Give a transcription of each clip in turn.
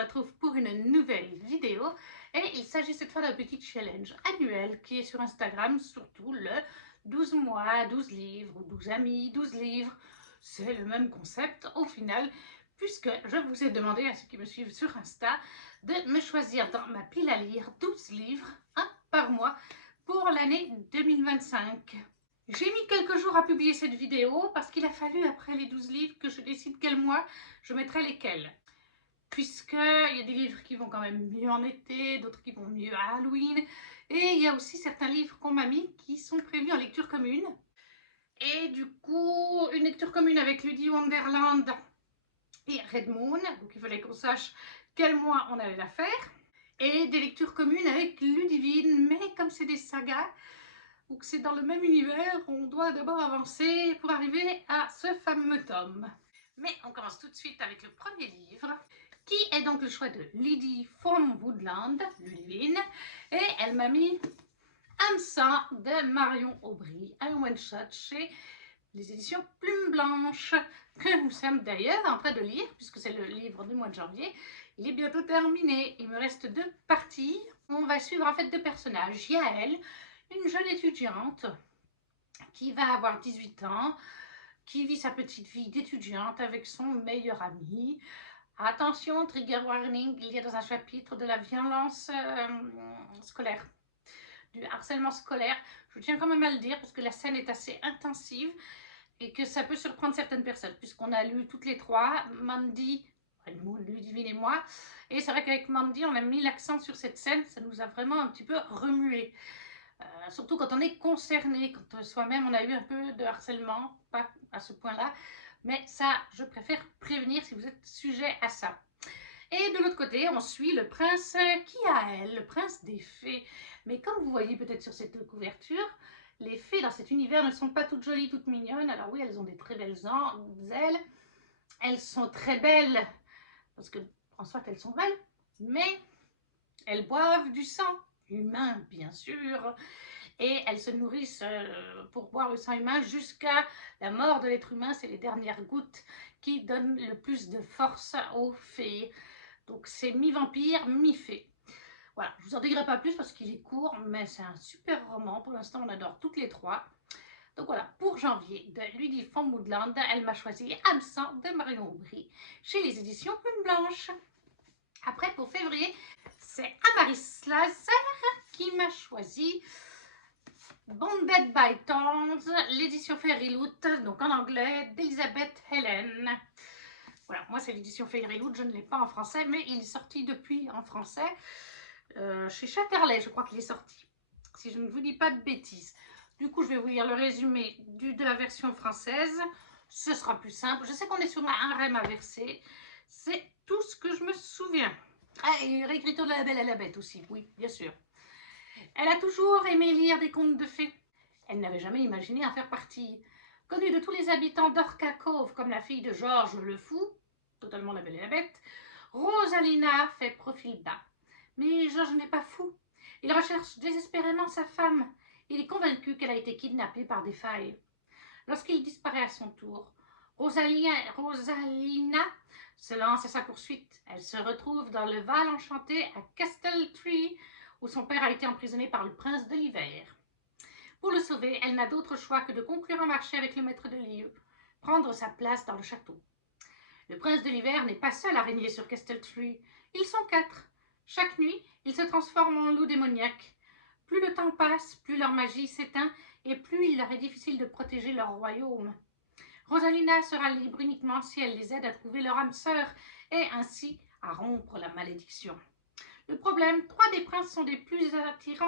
retrouve pour une nouvelle vidéo et il s'agit cette fois d'un petit challenge annuel qui est sur Instagram, surtout le 12 mois, 12 livres, ou 12 amis, 12 livres. C'est le même concept au final, puisque je vous ai demandé à ceux qui me suivent sur Insta de me choisir dans ma pile à lire 12 livres, un par mois, pour l'année 2025. J'ai mis quelques jours à publier cette vidéo parce qu'il a fallu, après les 12 livres, que je décide quel mois je mettrai lesquels. Puisqu'il y a des livres qui vont quand même mieux en été, d'autres qui vont mieux à Halloween. Et il y a aussi certains livres qu'on m'a mis qui sont prévus en lecture commune. Et du coup, une lecture commune avec Ludie Wonderland et Red Moon. Donc il fallait qu'on sache quel mois on allait la faire. Et des lectures communes avec Ludivine, mais comme c'est des sagas, ou que c'est dans le même univers, on doit d'abord avancer pour arriver à ce fameux tome. Mais on commence tout de suite avec le premier livre, qui est donc le choix de Lydie from Woodland, Ludivine, et elle m'a mis Hamsa de Marion Aubry, un one-shot chez les éditions Plume Blanche, que nous sommes d'ailleurs en train de lire, puisque c'est le livre du mois de janvier. Il est bientôt terminé, il me reste 2 parties. On va suivre en fait 2 personnages. Yael, une jeune étudiante qui va avoir 18 ans, qui vit sa petite vie d'étudiante avec son meilleur ami. Attention, trigger warning, il y a dans un chapitre de la violence scolaire, du harcèlement scolaire. Je tiens quand même à le dire parce que la scène est assez intensive et que ça peut surprendre certaines personnes, puisqu'on a lu toutes les 3, Mandy, Ludivine et moi, et c'est vrai qu'avec Mandy, on a mis l'accent sur cette scène, ça nous a vraiment un petit peu remué. Surtout quand on est concerné, quand soi-même on a eu un peu de harcèlement, pas à ce point-là, mais ça, je préfère prévenir si vous êtes sujet à ça. Et de l'autre côté, on suit le prince Kiael, le prince des fées. Mais comme vous voyez peut-être sur cette couverture, les fées dans cet univers ne sont pas toutes jolies, toutes mignonnes. Alors oui, elles ont des très belles ailes, elles sont très belles, parce que en soit elles sont belles, mais elles boivent du sang humain, bien sûr. Et elles se nourrissent pour boire le sang humain jusqu'à la mort de l'être humain. C'est les dernières gouttes qui donnent le plus de force aux fées. Donc c'est mi-vampire, mi-fée. Voilà, je vous en dirai pas plus parce qu'il est court, mais c'est un super roman. Pour l'instant, on adore toutes les 3. Donc voilà, pour janvier, de Ludie from Woodland, elle m'a choisi Hamsa de Marion Aubry chez les éditions Plume Blanche. Après, pour février, c'est Amaris Lazer qui m'a choisi Bonded by Thorns, l'édition Fairyloot, donc en anglais, d'Elizabeth Helen. Voilà, moi c'est l'édition Fairyloot, je ne l'ai pas en français, mais il est sorti depuis en français chez Chatterley, je crois qu'il est sorti, si je ne vous dis pas de bêtises. Du coup, je vais vous lire le résumé de la version française. Ce sera plus simple. Je sais qu'on est sur un rème à verser. C'est tout ce que je me souviens. Ah, et réécriture de La Belle et la Bête aussi, oui, bien sûr. Elle a toujours aimé lire des contes de fées. Elle n'avait jamais imaginé en faire partie. Connue de tous les habitants d'Orca Cove comme la fille de Georges le Fou, totalement La Belle et la Bête, Rosalina fait profil bas. Mais Georges n'est pas fou. Il recherche désespérément sa femme. Il est convaincu qu'elle a été kidnappée par des failles. Lorsqu'il disparaît à son tour, Rosalina se lance à sa poursuite. Elle se retrouve dans le Val enchanté à Castle Tree, où son père a été emprisonné par le prince de l'hiver. Pour le sauver, elle n'a d'autre choix que de conclure un marché avec le maître de lieu, prendre sa place dans le château. Le prince de l'hiver n'est pas seul à régner sur Castle Tree. Ils sont 4. Chaque nuit, ils se transforment en loups démoniaques. Plus le temps passe, plus leur magie s'éteint et plus il leur est difficile de protéger leur royaume. Rosalina sera libre uniquement si elle les aide à trouver leur âme sœur et ainsi à rompre la malédiction. Le problème, 3 des princes sont des plus attirants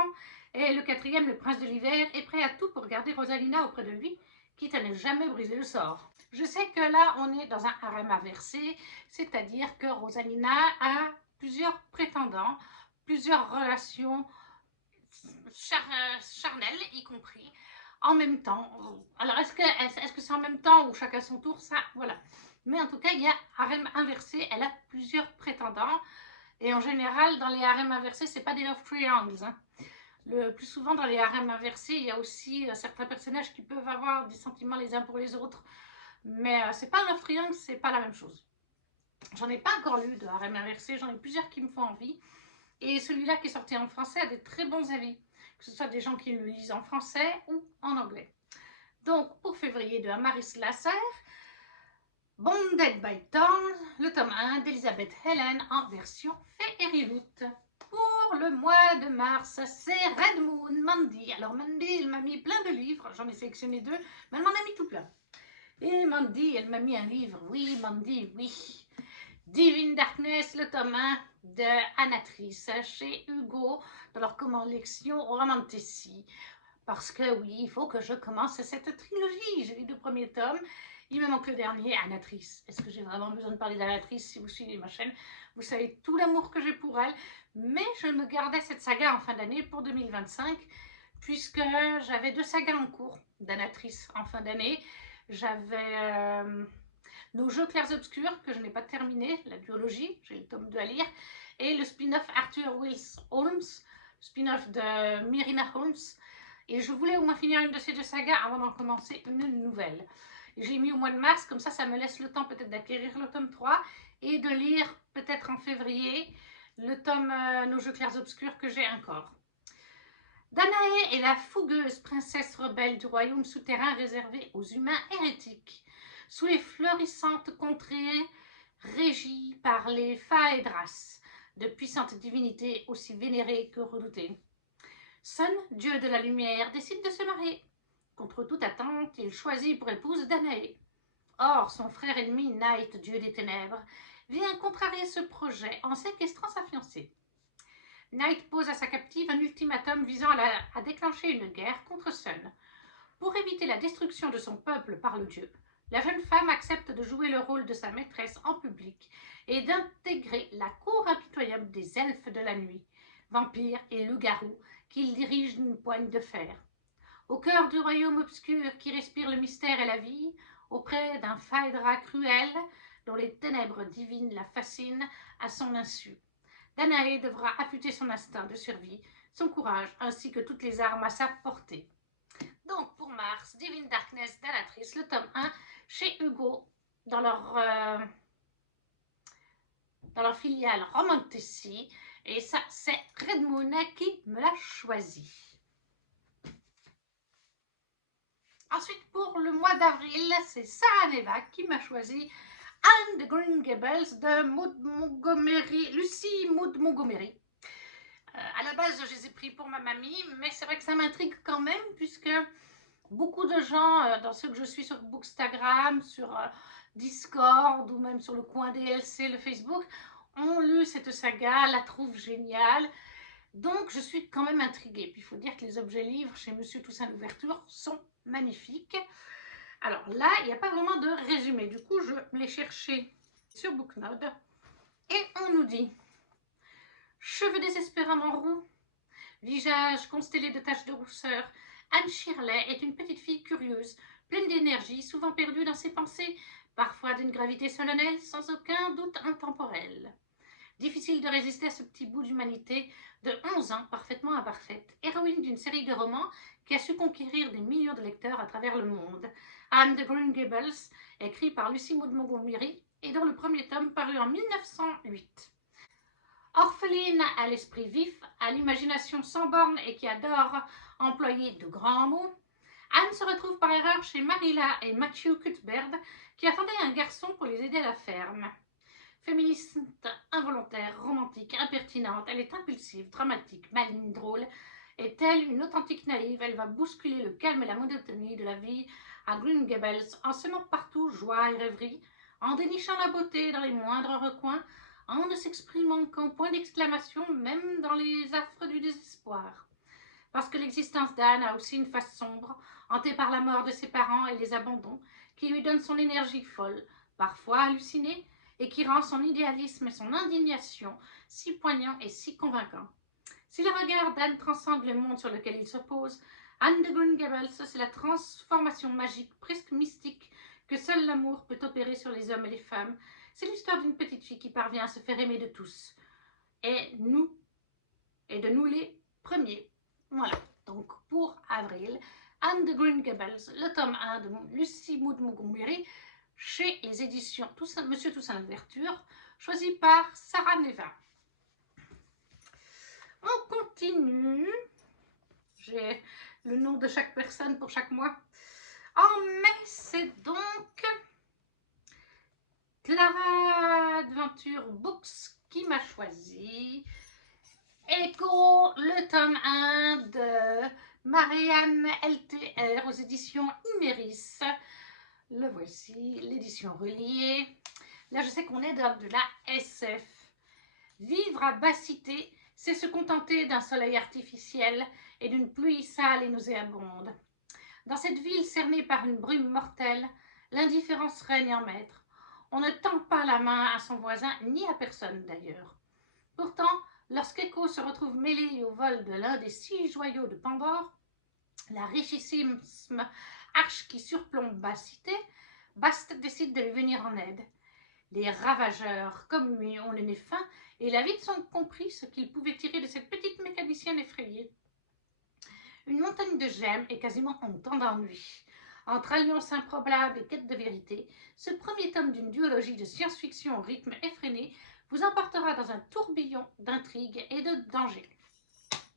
et le 4e, le prince de l'hiver, est prêt à tout pour garder Rosalina auprès de lui, quitte à ne jamais briser le sort. Je sais que là, on est dans un harem inversé, c'est-à-dire que Rosalina a plusieurs prétendants, plusieurs relations charnelles, y compris, en même temps. Alors, est-ce que c'est en même temps ou chacun son tour? Ça, voilà. Mais en tout cas, il y a harem inversé, elle a plusieurs prétendants. Et en général, dans les harems inversés, c'est pas des love triangles. Hein. Le plus souvent, dans les harems inversés, il y a aussi certains personnages qui peuvent avoir des sentiments les uns pour les autres. Mais c'est pas un love triangle, c'est pas la même chose. J'en ai pas encore lu de Harem inversé, j'en ai plusieurs qui me font envie. Et celui-là qui est sorti en français a des très bons avis, que ce soit des gens qui le lisent en français ou en anglais. Donc, pour février de Amaris Lasser, Bonded by Thorns, le tome 1 d'Elisabeth Helen en version Fairyloot. Pour le mois de mars, c'est Red Moon, Mandy. Alors Mandy, elle m'a mis plein de livres, j'en ai sélectionné 2, mais elle m'en a mis tout plein. Et Mandy, elle m'a mis un livre, oui, Mandy, oui. Divine Darkness, le tome 1 de Anatrice, chez Hugo, dans leur collection Romantici. Parce que oui, il faut que je commence cette trilogie. J'ai lu 2 premiers tomes. Il me manque le dernier, Anatrice. Est-ce que j'ai vraiment besoin de parler d'Anatrice? Si vous suivez ma chaîne, vous savez tout l'amour que j'ai pour elle. Mais je me gardais cette saga en fin d'année pour 2025, puisque j'avais 2 sagas en cours d'Anatrice en fin d'année. J'avais Nos Jeux Clairs Obscurs, que je n'ai pas terminé, la duologie, j'ai le tome 2 à lire, et le spin-off Arthur Wills Holmes, spin-off de Myrina Holmes. Et je voulais au moins finir une de ces 2 sagas avant d'en commencer une nouvelle. J'ai mis au mois de mars, comme ça me laisse le temps peut-être d'acquérir le tome 3 et de lire peut-être en février le tome Nos Jeux Clairs Obscurs que j'ai encore. Danae est la fougueuse princesse rebelle du royaume souterrain réservé aux humains hérétiques, sous les florissantes contrées régies par les Phaédras, de puissantes divinités aussi vénérées que redoutées. Sun, dieu de la lumière, décide de se marier. Contre toute attente, il choisit pour épouse Danae. Or, son frère ennemi, Night, dieu des ténèbres, vient contrarier ce projet en séquestrant sa fiancée. Night pose à sa captive un ultimatum visant à déclencher une guerre contre Sun. Pour éviter la destruction de son peuple par le dieu, la jeune femme accepte de jouer le rôle de sa maîtresse en public et d'intégrer la cour impitoyable des elfes de la nuit, vampires et loups-garous, qu'il dirige d'une poigne de fer. Au cœur du royaume obscur qui respire le mystère et la vie, auprès d'un Phaédra cruel dont les ténèbres divines la fascinent à son insu, Danae devra affûter son instinct de survie, son courage ainsi que toutes les armes à sa portée. Donc pour mars, Divine Darkness d'Anatrice, le tome 1 chez Hugo dans leur filiale Romantici. Et ça, c'est Red Moon qui me l'a choisi. Ensuite, pour le mois d'avril, c'est Sarah Neva qui m'a choisi Anne de Green Gables de Maud Montgomery, Lucie Maud Montgomery. À la base, je les ai pris pour ma mamie, mais c'est vrai que ça m'intrigue quand même, puisque beaucoup de gens, dans ceux que je suis sur Bookstagram, sur Discord ou même sur le coin DLC, le Facebook, ont lu cette saga, la trouvent géniale. Donc, je suis quand même intriguée. Puis, il faut dire que les objets livres chez Monsieur Toussaint Louverture sont magnifiques. Alors là, il n'y a pas vraiment de résumé. Du coup, je l'ai cherché sur Booknode. Et on nous dit: cheveux désespérément roux, visage constellé de taches de rousseur, Anne Shirley est une petite fille curieuse, pleine d'énergie, souvent perdue dans ses pensées, parfois d'une gravité solennelle, sans aucun doute intemporel. Difficile de résister à ce petit bout d'humanité de 11 ans, parfaitement imparfaite, héroïne d'une série de romans qui a su conquérir des millions de lecteurs à travers le monde. Anne de Green Gables, écrit par Lucie Maud Montgomery, et dont le premier tome paru en 1908. Orpheline à l'esprit vif, à l'imagination sans bornes et qui adore employer de grands mots, Anne se retrouve par erreur chez Marilla et Matthew Cuthbert qui attendaient un garçon pour les aider à la ferme. Féministe, involontaire, romantique, impertinente, elle est impulsive, dramatique, maligne, drôle. Est-elle une authentique naïve? Elle va bousculer le calme et la monotonie de la vie à Green Gables en semant partout joie et rêverie, en dénichant la beauté dans les moindres recoins, en ne s'exprimant qu'en point d'exclamation, même dans les affres du désespoir. Parce que l'existence d'Anne a aussi une face sombre, hantée par la mort de ses parents et les abandons, qui lui donne son énergie folle, parfois hallucinée, et qui rend son idéalisme et son indignation si poignants et si convaincants. Si le regard d'Anne transcende le monde sur lequel il s'oppose, Anne de Green Gables, c'est la transformation magique, presque mystique, que seul l'amour peut opérer sur les hommes et les femmes. C'est l'histoire d'une petite fille qui parvient à se faire aimer de tous. Et de nous les premiers. Voilà, donc pour avril, Anne de Green Gables, le tome 1 de Lucie Maud Montgomery, chez les éditions Monsieur Toussaint Louverture, choisi par Sarah Nevin. On continue. J'ai le nom de chaque personne pour chaque mois. En mai, c'est donc Clara Adventure Books qui m'a choisi. Echo, le tome 1 de Marianne LTR aux éditions Iméris. Le voici, l'édition reliée. Là, je sais qu'on est dans de la SF. Vivre à basse cité, c'est se contenter d'un soleil artificiel et d'une pluie sale et nauséabonde. Dans cette ville cernée par une brume mortelle, l'indifférence règne en maître. On ne tend pas la main à son voisin, ni à personne d'ailleurs. Pourtant, lorsqu'Echo se retrouve mêlé au vol de l'un des 6 joyaux de Pandore, la richissime arche qui surplombe Basse Cité, Bast décide de lui venir en aide. Les ravageurs, comme lui, ont le nez fin et la vite ont compris ce qu'ils pouvaient tirer de cette petite mécanicienne effrayée. Une montagne de gemmes et quasiment autant d'ennuis. Entre alliances improbables et quête de vérité, ce premier tome d'une duologie de science-fiction au rythme effréné vous emportera dans un tourbillon d'intrigues et de dangers.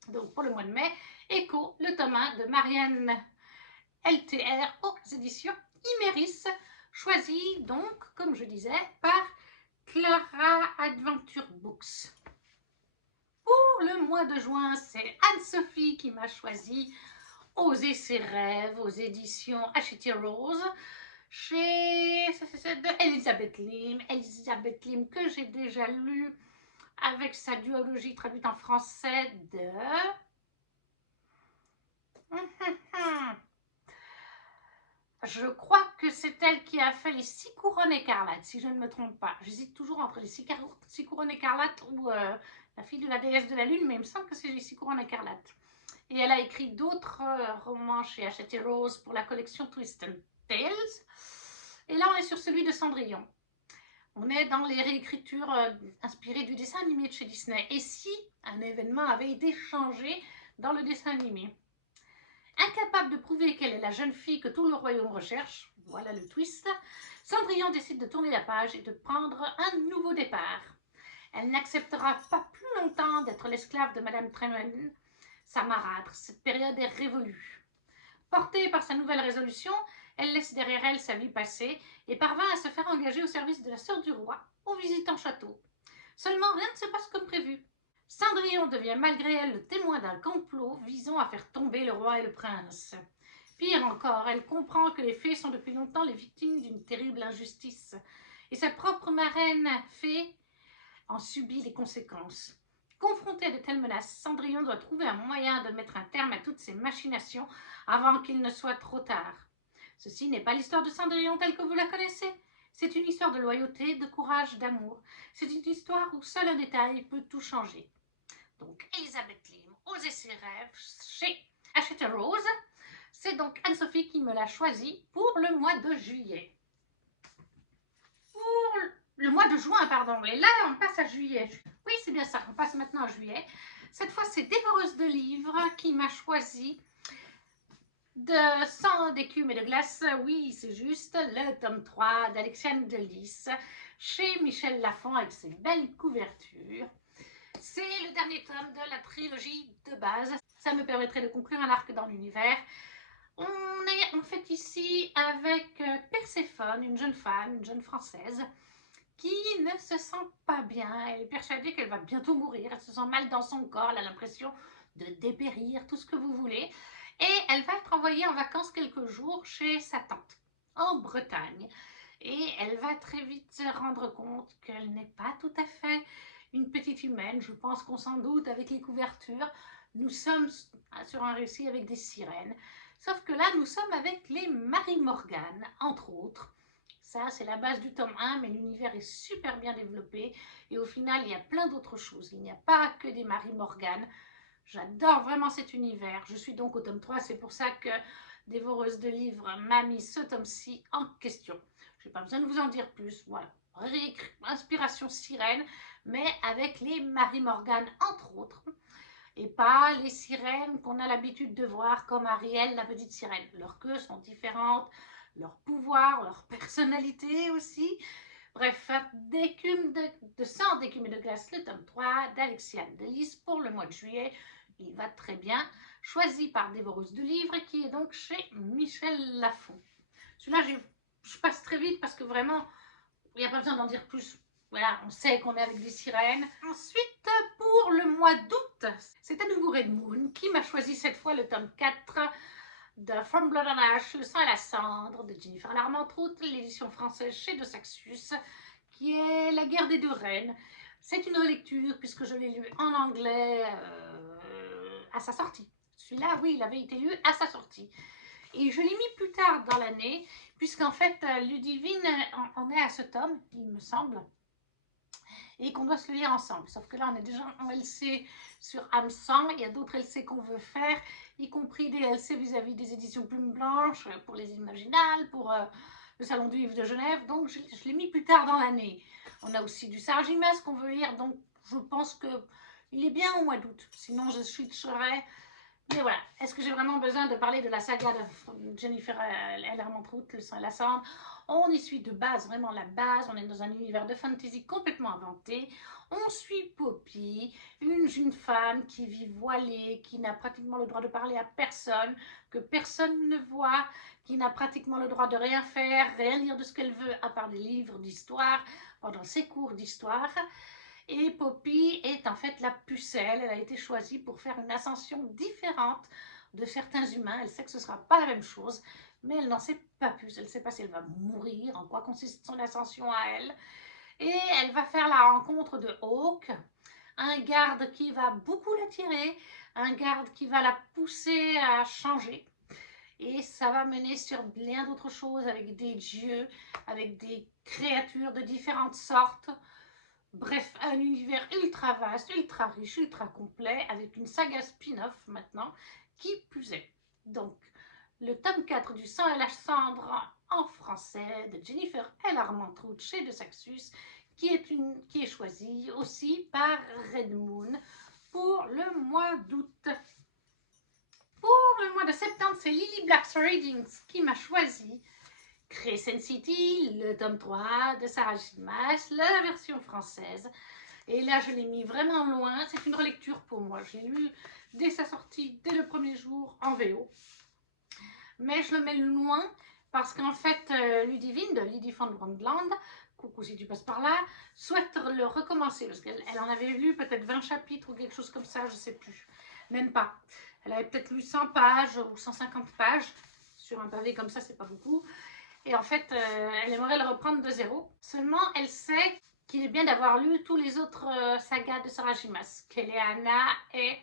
Donc pour le mois de mai, Echo, le tome 1 de Marianne LTR aux éditions Iméris, choisi donc, comme je disais, par Clara Adventure Books. Pour le mois de juin, c'est Anne-Sophie qui m'a choisi Oser ses rêves aux éditions Hachette Rose chez de Elisabeth Lim. Elisabeth Lim que j'ai déjà lu avec sa duologie traduite en français de... Je crois que c'est elle qui a fait les 6 couronnes écarlates, si je ne me trompe pas. J'hésite toujours entre les 6 couronnes écarlates ou la fille de la déesse de la lune, mais il me semble que c'est les 6 couronnes écarlates. Et elle a écrit d'autres romans chez Hachette Rose pour la collection Twist and Tales. Et là, on est sur celui de Cendrillon. On est dans les réécritures inspirées du dessin animé de chez Disney. Et si un événement avait été changé dans le dessin animé? Incapable de prouver qu'elle est la jeune fille que tout le royaume recherche, voilà le twist, Cendrillon décide de tourner la page et de prendre un nouveau départ. Elle n'acceptera pas plus longtemps d'être l'esclave de Madame Tremaine, sa marâtre. Cette période est révolue. Portée par sa nouvelle résolution, elle laisse derrière elle sa vie passée et parvint à se faire engager au service de la sœur du roi au visitant château. Seulement, rien ne se passe comme prévu. Cendrillon devient malgré elle le témoin d'un complot visant à faire tomber le roi et le prince. Pire encore, elle comprend que les fées sont depuis longtemps les victimes d'une terrible injustice et sa propre marraine, Fée, en subit les conséquences. Confrontée à de telles menaces, Cendrillon doit trouver un moyen de mettre un terme à toutes ces machinations avant qu'il ne soit trop tard. Ceci n'est pas l'histoire de Cendrillon telle que vous la connaissez. C'est une histoire de loyauté, de courage, d'amour. C'est une histoire où seul un détail peut tout changer. Donc, Elisabeth Lim, Oser ses rêves, chez Hachette Rose. C'est donc Anne-Sophie qui me l'a choisi pour le mois de juillet. Pour le mois de juin, pardon. Et là, on passe à juillet. Oui, c'est bien ça, on passe maintenant à juillet. Cette fois, c'est Dévoreuse de livres qui m'a choisi de Sang d'écume et de glace. Oui, c'est juste le tome 3 d'Alexiane Delis chez Michel Lafon avec ses belles couvertures. C'est le dernier tome de la trilogie de base. Ça me permettrait de conclure un arc dans l'univers. On est en fait ici avec Perséphone, une jeune femme, une jeune française, qui ne se sent pas bien. Elle est persuadée qu'elle va bientôt mourir. Elle se sent mal dans son corps. Elle a l'impression de dépérir, tout ce que vous voulez. Et elle va être envoyée en vacances quelques jours chez sa tante, en Bretagne. Et elle va très vite se rendre compte qu'elle n'est pas tout à fait une petite humaine. Je pense qu'on s'en doute avec les couvertures. Nous sommes sur un récit avec des sirènes. Sauf que là, nous sommes avec les Marie Morgan, entre autres. Ça, c'est la base du tome 1, mais l'univers est super bien développé. Et au final, il y a plein d'autres choses. Il n'y a pas que des Marie Morgan. J'adore vraiment cet univers. Je suis donc au tome 3. C'est pour ça que Dévoreuse de livres m'a mis ce tome-ci en question. Je n'ai pas besoin de vous en dire plus. Voilà. Inspiration sirène, mais avec les Marie Morgan, entre autres. Et pas les sirènes qu'on a l'habitude de voir comme Ariel, la petite sirène. Leurs queues sont différentes, leur pouvoir, leur personnalité aussi. Bref, d'écume de sang, d'écume et de glace, le tome 3 d'Alexiane Delis pour le mois de juillet. Il va très bien, choisi par Dévoreuse de livres, qui est donc chez Michel Lafon. Celui-là, je passe très vite parce que vraiment, il n'y a pas besoin d'en dire plus. Voilà, on sait qu'on est avec des sirènes. Ensuite, pour le mois d'août, c'est à nouveau Red Moon qui m'a choisi cette fois le tome 4 de From Blood and Ash, Le sang et la cendre de Jennifer Larmentrout, l'édition française chez De Saxus, qui est La guerre des deux reines. C'est une relecture puisque je l'ai lu en anglais à sa sortie. Celui-là, oui, il avait été lu à sa sortie. Et je l'ai mis plus tard dans l'année, puisqu'en fait, Ludivine en est à ce tome, il me semble, et qu'on doit se le lire ensemble. Sauf que là, on est déjà en LC sur Hameçon, il y a d'autres LC qu'on veut faire, y compris des LC vis-à-vis des éditions Plume Blanche, pour les Imaginales, pour le Salon du Livre de Genève, donc je l'ai mis plus tard dans l'année. On a aussi du Sarah Gimas qu'on veut lire, donc je pense qu'il est bien au mois d'août. Sinon, je switcherai. Mais voilà, est-ce que j'ai vraiment besoin de parler de la saga de Jennifer Larmentrout, Le sang et la cendre? On y suit de base, vraiment la base, on est dans un univers de fantasy complètement inventé. On suit Poppy, une jeune femme qui vit voilée, qui n'a pratiquement le droit de parler à personne, que personne ne voit, qui n'a pratiquement le droit de rien faire, rien lire de ce qu'elle veut, à part des livres d'histoire, pendant ses cours d'histoire. Et Poppy est en fait la pucelle, elle a été choisie pour faire une ascension différente de certains humains. Elle sait que ce ne sera pas la même chose, mais elle n'en sait pas plus. Elle ne sait pas si elle va mourir, en quoi consiste son ascension à elle. Et elle va faire la rencontre de Hawk, un garde qui va beaucoup l'attirer, un garde qui va la pousser à changer. Et ça va mener sur bien d'autres choses, avec des dieux, avec des créatures de différentes sortes. Bref, un univers ultra vaste, ultra riche, ultra complet, avec une saga spin-off maintenant, qui plus est. Donc, le tome 4 du sang et la cendre en français de Jennifer L. Armentrout chez De Saxus, qui est choisi aussi par Red Moon pour le mois d'août. Pour le mois de septembre, c'est Lily Black's Readings qui m'a choisi Crescent City, le tome 3 de Sarah Gimas, la version française. Et là, je l'ai mis vraiment loin. C'est une relecture pour moi. J'ai lu dès sa sortie, dès le premier jour, en VO. Mais je le mets loin parce qu'en fait, Ludivine, de Lydie von Wondland, coucou si tu passes par là, souhaite le recommencer. Parce qu'elle en avait lu peut-être 20 chapitres ou quelque chose comme ça, je ne sais plus. Même pas. Elle avait peut-être lu 100 pages ou 150 pages. Sur un pavé comme ça, c'est pas beaucoup. Et en fait, elle aimerait le reprendre de zéro. Seulement, elle sait qu'il est bien d'avoir lu tous les autres sagas de Sarah Gimas, Keleana et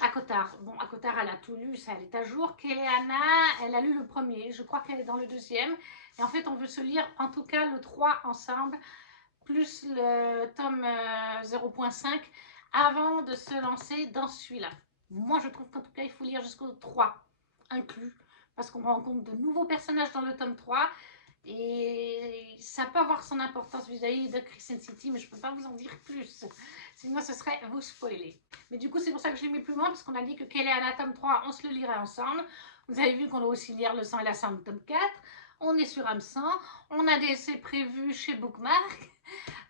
Akotar. Bon, Akotar, elle a tout lu, ça, elle est à jour. Keleana, elle a lu le premier, je crois qu'elle est dans le deuxième. Et en fait, on veut se lire, en tout cas, le 3 ensemble, plus le tome 0.5, avant de se lancer dans celui-là. Moi, je trouve qu'en tout cas, il faut lire jusqu'au 3 inclus, parce qu'on rencontre de nouveaux personnages dans le tome 3, et ça peut avoir son importance vis-à-vis de Crescent City, mais je ne peux pas vous en dire plus, sinon ce serait vous spoiler. Mais du coup, c'est pour ça que je l'ai mis plus loin, parce qu'on a dit que Keleana tome 3, on se le lirait ensemble. Vous avez vu qu'on doit aussi lire Le sang et la cendre tome 4. On est sur Hameçon, on a des essais prévus chez Bookmark,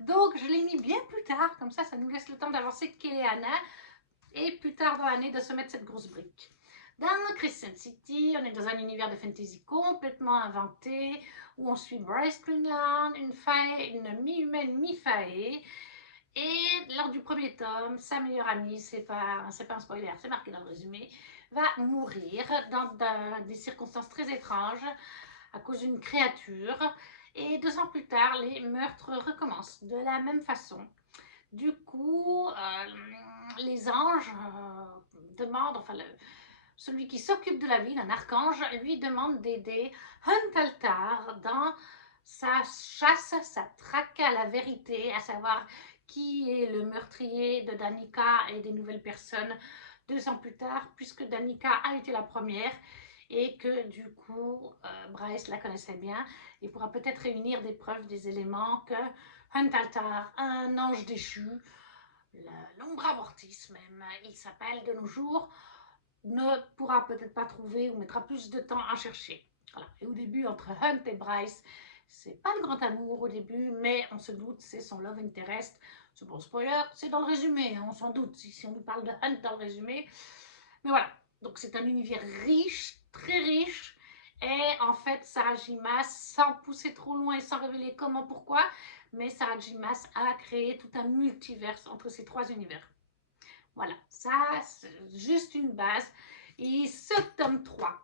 donc je l'ai mis bien plus tard, comme ça, ça nous laisse le temps d'avancer Keleana, et plus tard dans l'année de se mettre cette grosse brique. Dans Crescent City, on est dans un univers de fantasy complètement inventé, où on suit Bryce Greenland, une mi-humaine, mi-faée, et lors du premier tome, sa meilleure amie, c'est pas un spoiler, c'est marqué dans le résumé, va mourir dans des circonstances très étranges à cause d'une créature, et 2 ans plus tard, les meurtres recommencent de la même façon. Du coup, les anges demandent, enfin celui qui s'occupe de la ville, un archange, lui demande d'aider Huntaltar dans sa chasse, sa traque à la vérité, à savoir qui est le meurtrier de Danica et des nouvelles personnes 2 ans plus tard, puisque Danica a été la première et que du coup, Bryce la connaissait bien et pourra peut-être réunir des preuves, des éléments que Huntaltar, un ange déchu, l'Ombra Mortis même, il s'appelle de nos jours, ne pourra peut-être pas trouver ou mettra plus de temps à chercher. Voilà. Et au début, entre Hunt et Bryce, c'est pas le grand amour au début, mais on se doute, c'est son love interest. C'est bon spoiler, c'est dans le résumé, hein, on s'en doute si on nous parle de Hunt dans le résumé. Mais voilà, donc c'est un univers riche, très riche. Et en fait, Sarah J. Maas, sans pousser trop loin et sans révéler comment, pourquoi, mais Sarah J. Maas a créé tout un multiverse entre ces trois univers. Voilà, ça, c'est juste une base. Et ce tome 3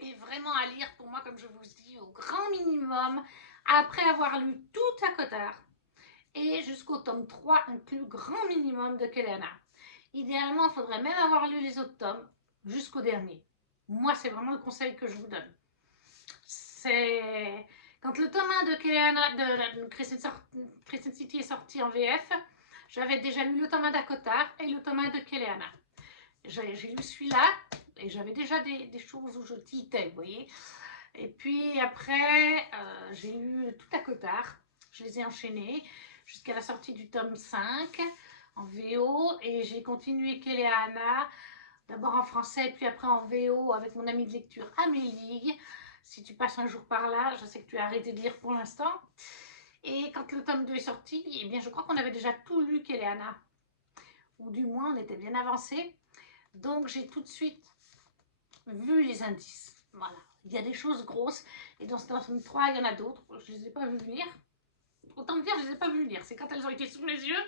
est vraiment à lire pour moi, comme je vous dis, au grand minimum, après avoir lu tout à Cotard et jusqu'au tome 3, inclus grand minimum de Kelena. Idéalement, il faudrait même avoir lu les autres tomes jusqu'au dernier. Moi, c'est vraiment le conseil que je vous donne. C'est quand le tome 1 de Kelena, de Crescent City est sorti en VF, j'avais déjà lu le tome 1 d'Akotar et le tome 1 de Kelena. J'ai lu celui-là et j'avais déjà des choses où je tiltais, vous voyez. Et puis après, j'ai lu tout à Cotard. Je les ai enchaînés jusqu'à la sortie du tome 5 en VO. Et j'ai continué Kéléana, d'abord en français, puis après en VO avec mon amie de lecture Amélie. Si tu passes un jour par là, je sais que tu as arrêté de lire pour l'instant. Et quand le tome 2 est sorti, eh bien, je crois qu'on avait déjà tout lu Kéléana. Ou du moins, on était bien avancé. Donc, j'ai tout de suite vu les indices. Voilà. Il y a des choses grosses. Et dans ce tome 3, il y en a d'autres. Je ne les ai pas vues venir. Autant me dire, je ne les ai pas vues venir. C'est quand elles ont été sous mes yeux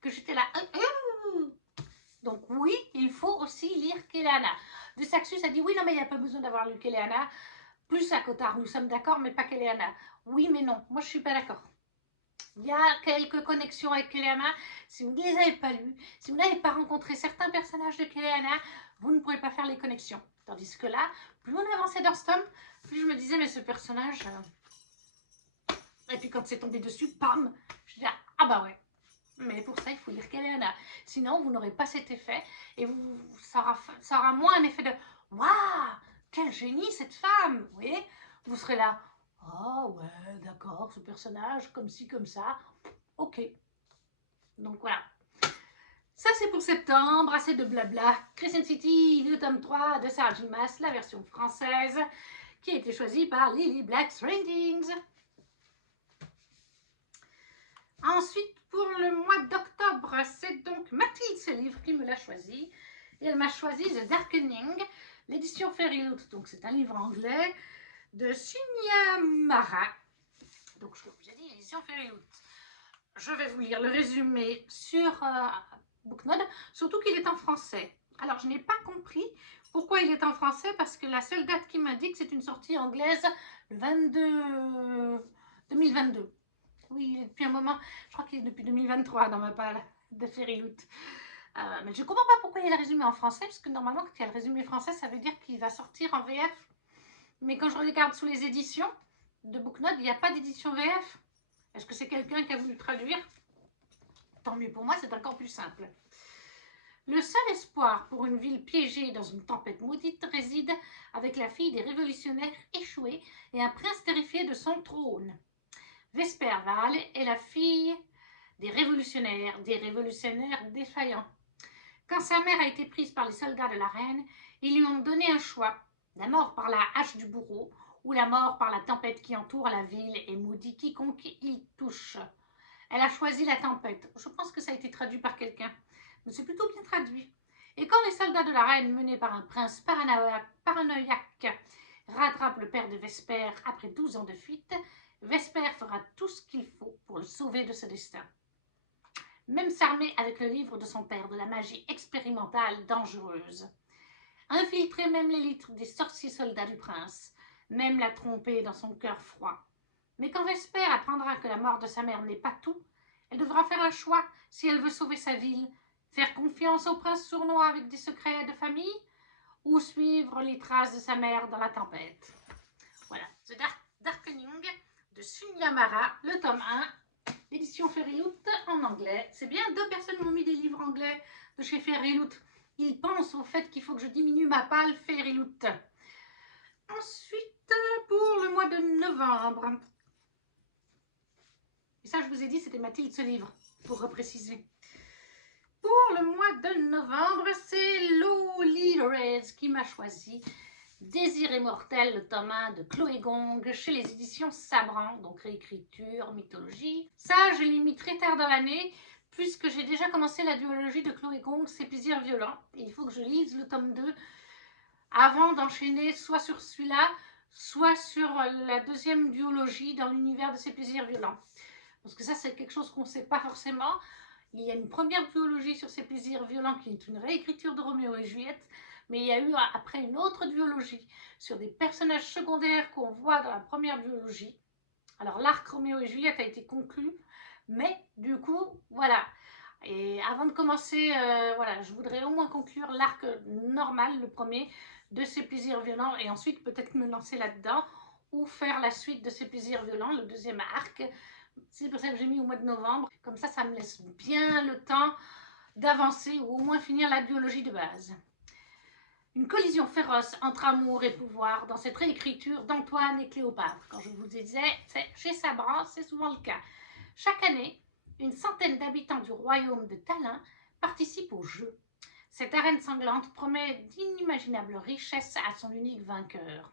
que j'étais là. Donc oui, il faut aussi lire Kéléana. De Saxus a dit oui, non, mais il n'y a pas besoin d'avoir lu Kéléana. Plus à Cotard, nous sommes d'accord, mais pas Kéléana. Oui, mais non, moi je ne suis pas d'accord. Il y a quelques connexions avec Kéléana. Si vous ne les avez pas lues, si vous n'avez pas rencontré certains personnages de Kéléana, vous ne pourrez pas faire les connexions. Tandis que là, plus on avançait dans ce tome, plus je me disais, mais ce personnage... Et puis quand c'est tombé dessus, pam, je dis, ah bah ouais. Mais pour ça, il faut lire Kéléana. Sinon, vous n'aurez pas cet effet. Et ça aura moins un effet de, waouh, quel génie cette femme. Vous voyez, vous serez là, ah ouais, d'accord, ce personnage, comme ci, comme ça. Ok. Donc voilà. Ça, c'est pour septembre. Assez de blabla. Crescent City, le tome 3 de Sarah J. Maas, la version française, qui a été choisie par Lily Black's Readings. Ensuite, pour le mois d'octobre, c'est donc Mathilde Selivre qui me l'a choisi. Et elle m'a choisi The Darkening, l'édition Fairyloot. Donc, c'est un livre anglais de Sunya Mara. Donc, je vous ai dit, l'édition Fairyloot. Je vais vous lire le résumé sur Booknode, surtout qu'il est en français. Alors, je n'ai pas compris pourquoi il est en français, parce que la seule date qui m'indique, c'est une sortie anglaise le 22 2022. Oui, depuis un moment, je crois qu'il est depuis 2023 dans ma palle de Fairyloot. Mais je ne comprends pas pourquoi il y a le résumé en français, parce que normalement, quand il y a le résumé français, ça veut dire qu'il va sortir en VF. Mais quand je regarde sous les éditions de Booknode, il n'y a pas d'édition VF. Est-ce que c'est quelqu'un qui a voulu traduire? Tant mieux pour moi, c'est encore plus simple. Le seul espoir pour une ville piégée dans une tempête maudite réside avec la fille des révolutionnaires échoués et un prince terrifié de son trône. Vesper Val est la fille des révolutionnaires défaillants. Quand sa mère a été prise par les soldats de la reine, ils lui ont donné un choix, la mort par la hache du bourreau ou la mort par la tempête qui entoure la ville et maudit quiconque il touche. Elle a choisi la tempête. Je pense que ça a été traduit par quelqu'un, mais c'est plutôt bien traduit. Et quand les soldats de la reine, menés par un prince paranoïaque, rattrapent le père de Vesper après 12 ans de fuite, Vesper fera tout ce qu'il faut pour le sauver de ce destin. Même s'armer avec le livre de son père de la magie expérimentale dangereuse. Infiltrer même l'élite des sorciers soldats du prince, même la tromper dans son cœur froid. Mais quand Vesper apprendra que la mort de sa mère n'est pas tout, elle devra faire un choix si elle veut sauver sa ville, faire confiance au prince sournois avec des secrets de famille, ou suivre les traces de sa mère dans la tempête. Voilà, The Darkening de Sunya Mara, le tome 1, l'édition Fairyloot en anglais. C'est bien, 2 personnes m'ont mis des livres anglais de chez Fairyloot. Ils pensent au fait qu'il faut que je diminue ma palle Fairyloot. Ensuite, pour le mois de novembre, et ça je vous ai dit, c'était Mathilde ce livre, pour repréciser. Pour le mois de novembre, c'est Loli Reds qui m'a choisi Désir immortel, le tome 1 de Chloé Gong, chez les éditions Sabran, donc réécriture, mythologie. Ça, je l'ai mis très tard dans l'année, puisque j'ai déjà commencé la duologie de Chloé Gong, Ses plaisirs violents. Et il faut que je lise le tome 2 avant d'enchaîner soit sur celui-là, soit sur la deuxième duologie dans l'univers de Ses plaisirs violents. Parce que ça, c'est quelque chose qu'on ne sait pas forcément. Il y a une première duologie sur Ses plaisirs violents qui est une réécriture de Roméo et Juliette, mais il y a eu après une autre duologie sur des personnages secondaires qu'on voit dans la première duologie. Alors l'arc Roméo et Juliette a été conclu, mais du coup, voilà. Et avant de commencer, voilà, je voudrais au moins conclure l'arc normal, le premier, de Ses plaisirs violents, et ensuite peut-être me lancer là-dedans, ou faire la suite de Ses plaisirs violents, le deuxième arc. C'est pour ça que j'ai mis au mois de novembre. Comme ça me laisse bien le temps d'avancer ou au moins finir la duologie de base. Une collision féroce entre amour et pouvoir dans cette réécriture d'Antoine et Cléopâtre. Quand je vous disais, chez Sabran, c'est souvent le cas. Chaque année, une centaine d'habitants du royaume de Talin participent au jeu. Cette arène sanglante promet d'inimaginables richesses à son unique vainqueur.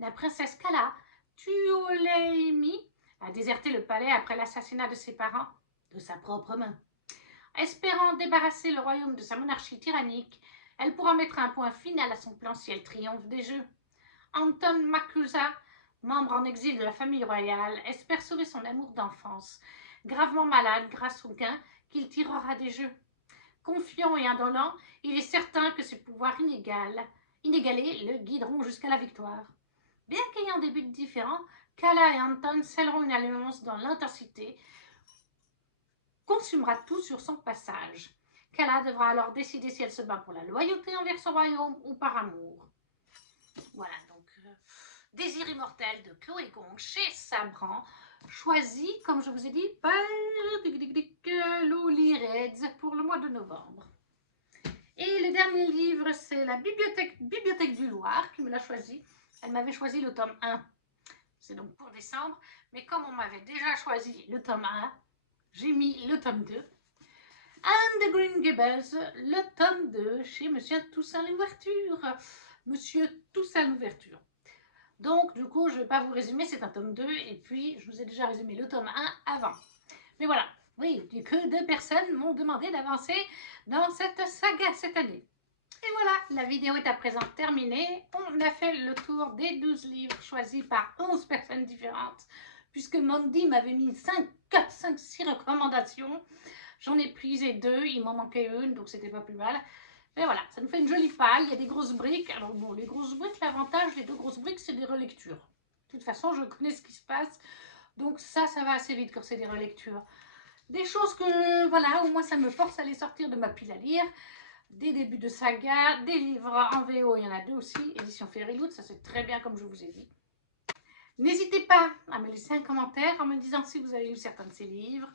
La princesse Kala Tuoleimi a déserté le palais après l'assassinat de ses parents de sa propre main. Espérant débarrasser le royaume de sa monarchie tyrannique, elle pourra mettre un point final à son plan si elle triomphe des jeux. Anton Macusa, membre en exil de la famille royale, espère sauver son amour d'enfance, gravement malade grâce au gain qu'il tirera des jeux. Confiant et indolent, il est certain que ses pouvoirs inégalés le guideront jusqu'à la victoire. Bien qu'ayant des buts différents, Kala et Anton scelleront une alliance dans l'intensité, consumera tout sur son passage. Kala devra alors décider si elle se bat pour la loyauté envers son royaume ou par amour. Voilà, donc Désir immortel de Chloé Gong chez Sabran, choisi, comme je vous ai dit, par Loli Reds pour le mois de novembre. Et le dernier livre, c'est la Bibliothèque du Loir qui me l'a choisi. Elle m'avait choisi le tome 1. C'est donc pour décembre. Mais comme on m'avait déjà choisi le tome 1, j'ai mis le tome 2. And the Green Gables, le tome 2 chez Monsieur Toussaint Louverture. Monsieur Toussaint Louverture. Donc, du coup, je ne vais pas vous résumer, c'est un tome 2. Et puis, je vous ai déjà résumé le tome 1 avant. Mais voilà, oui, que 2 personnes m'ont demandé d'avancer dans cette saga cette année. Et voilà, la vidéo est à présent terminée. On a fait le tour des 12 livres choisis par 11 personnes différentes, puisque Mandy m'avait mis 6 recommandations. J'en ai prisé 2, il m'en manquait une, donc c'était pas plus mal. Mais voilà, ça nous fait une jolie paille, il y a des grosses briques. Alors bon, les grosses briques, l'avantage des 2 grosses briques, c'est des relectures. De toute façon, je connais ce qui se passe, donc ça va assez vite quand c'est des relectures. Des choses que, voilà, au moins ça me force à les sortir de ma pile à lire. Des débuts de saga, des livres en VO, il y en a 2 aussi, édition Fairyloot, ça c'est très bien comme je vous ai dit. N'hésitez pas à me laisser un commentaire en me disant si vous avez lu certains de ces livres,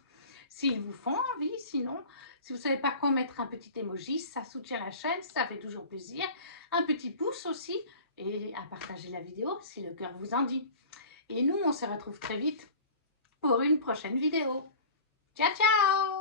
s'ils vous font envie, sinon, si vous ne savez pas quoi mettre un petit emoji, ça soutient la chaîne, ça fait toujours plaisir. Un petit pouce aussi, et à partager la vidéo si le cœur vous en dit. Et nous, on se retrouve très vite pour une prochaine vidéo. Ciao, ciao!